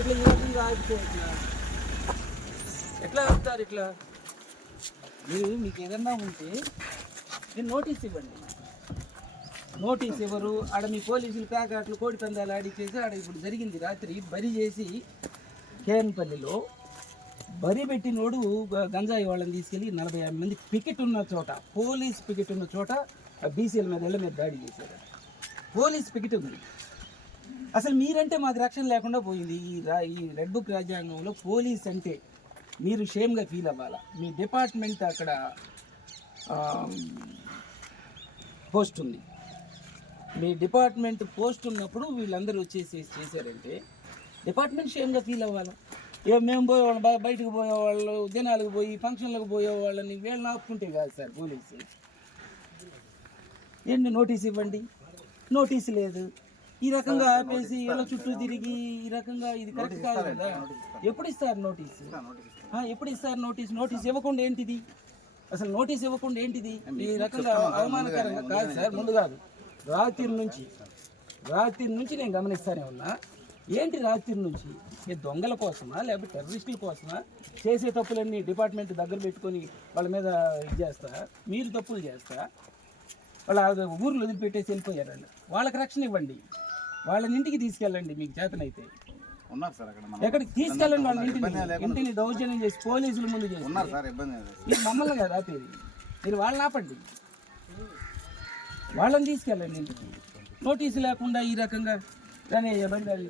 ఇట్లా ఈ రకంగా ఆగితే ఎట్లా ఆగుతారు? ఇట్లా మీరు మీకు ఏదన్నా ఉంటే మీరు నోటీస్ ఇవ్వండి. నోటీస్ ఇవ్వరు. ఆడ మీ పోలీసులు ప్యాకెట్లు కోడి పందాలు ఆడిచ్చేసి ఆడ ఇప్పుడు జరిగింది రాత్రి బరి చేసి కేఎన్పల్లిలో బరి పెట్టినోడు గంజాయి వాళ్ళని తీసుకెళ్ళి 45 మంది పికెట్ ఉన్న చోట, పోలీస్ పికెట్ ఉన్న చోట బీసీల మీద ఇళ్ళ మీద దాడి చేశారు. పోలీస్ పికెట్ ఉంది. అసలు మీరంటే మాకు రక్షణ లేకుండా పోయింది. ఈ రెడ్ బుక్ రాజ్యాంగంలో పోలీస్ అంటే మీరు షేమ్గా ఫీల్ అవ్వాలా. మీ డిపార్ట్మెంట్ అక్కడ పోస్ట్ ఉంది. మీ డిపార్ట్మెంట్ పోస్ట్ ఉన్నప్పుడు వీళ్ళందరూ వచ్చేసి చేశారంటే డిపార్ట్మెంట్ షేమ్గా ఫీల్ అవ్వాలా. మేము పోయేవాళ్ళం, బయటకు పోయేవాళ్ళు, దినాలకు పోయి ఫంక్షన్లకు పోయేవాళ్ళని వీళ్ళని ఆపుకుంటే కాదు సార్ పోలీసు. ఏంటి నోటీస్ ఇవ్వండి, నోటీస్ లేదు. ఈ రకంగా ఆపేసి వీళ్ళ చుట్టూ తిరిగి ఈ రకంగా ఇది కరెక్ట్ కాదు కదా. ఎప్పుడు ఇస్తారు నోటీసు? ఎప్పుడు ఇస్తారు నోటీస్? నోటీస్ ఇవ్వకుండా ఏంటిది? అసలు నోటీస్ ఇవ్వకుండా ఏంటిది? ఈ రకంగా అవమానకరంగా కాదు సార్. ముందు కాదు, రాత్రి నుంచి నేను గమనిస్తానే ఉన్నా. ఏంటి రాత్రి నుంచి? ఈ దొంగల కోసమా లేకపోతే టెర్రరిస్టుల కోసమా? చేసే తప్పులన్నీ డిపార్ట్మెంట్ దగ్గర పెట్టుకొని వాళ్ళ మీద ఇది చేస్తా, మీరు తప్పులు చేస్తా, వాళ్ళ ఊర్లు వదిలిపెట్టేసి వెళ్ళిపోయారు. వాళ్ళకి రక్షణ ఇవ్వండి, వాళ్ళని ఇంటికి తీసుకెళ్ళండి మీకు చేతనైతే. ఎక్కడికి తీసుకెళ్ళండి? వాళ్ళ ఇంటిని దౌర్జన్యం చేసి పోలీసుల ముందు చేసి మీరు మమ్మల్ని కదా ఆపేది. మీరు వాళ్ళని ఆపండి, వాళ్ళని తీసుకెళ్ళండి ఇంటికి. నోటీసు లేకుండా ఈ రకంగా కానీ బండి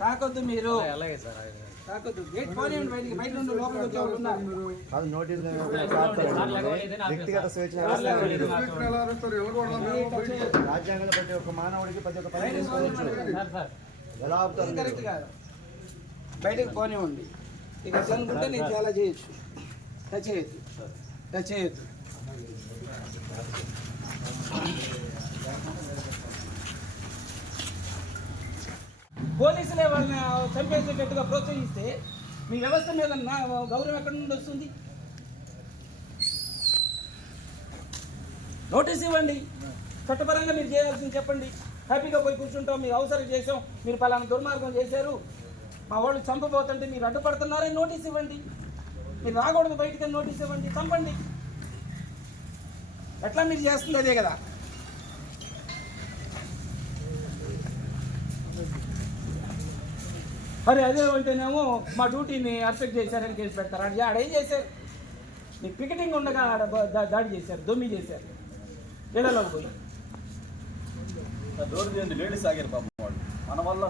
తాకొద్దు, మీరు తాకొద్దు. గేట్ పోనీయండి, బయటికి బయట నుండి లోపలికి వచ్చే వాళ్ళు ఉన్నారు. వ్యక్తిగత స్వేచ్ఛ రాజ్యాంగంలో ప్రతి ఒక్క మానవుడికి ప్రతి ఒక్క పని చేసుకోవచ్చు. ఎలా ఆపుతారు? కరెక్ట్ కాదు. బయటకు పోనివ్వండి. ఇక అనుకుంటే నేను చాలా చేయొచ్చు. టచ్ చేయొద్దు. పోలీసులే వాళ్ళని చంపేసేటట్టుగా ప్రోత్సహిస్తే మీ వ్యవస్థ మీద గౌరవం ఎక్కడి నుండి వస్తుంది? నోటీస్ ఇవ్వండి, చట్టపరంగా మీరు చేయాల్సింది చెప్పండి. హ్యాపీగా పోయి కూర్చుంటాం, మీరు అవసరం చేసాం, మీరు పలానా దుర్మార్గం చేశారు, మా వాళ్ళు చంపబోతుంటే మీరు అడ్డుపడుతున్నారని నోటీస్ ఇవ్వండి. మీరు రాకూడదు బయటికి నోటీస్ ఇవ్వండి, చంపండి. ఎట్లా మీరు చేస్తుంది అదే కదా. మరి అదే అంటేనేమో మా డ్యూటీని అర్పెక్ట్ చేశారని కేసు పెడతారు. ఆడేం చేశారు? మీకు పికెటింగ్ ఉండగా ఆడ దాడి చేశారు, దొమ్మి చేశారు. ఇళ్లలో పోయి లేడీస్ ఆగారు పాపం వాళ్ళు మన వల్ల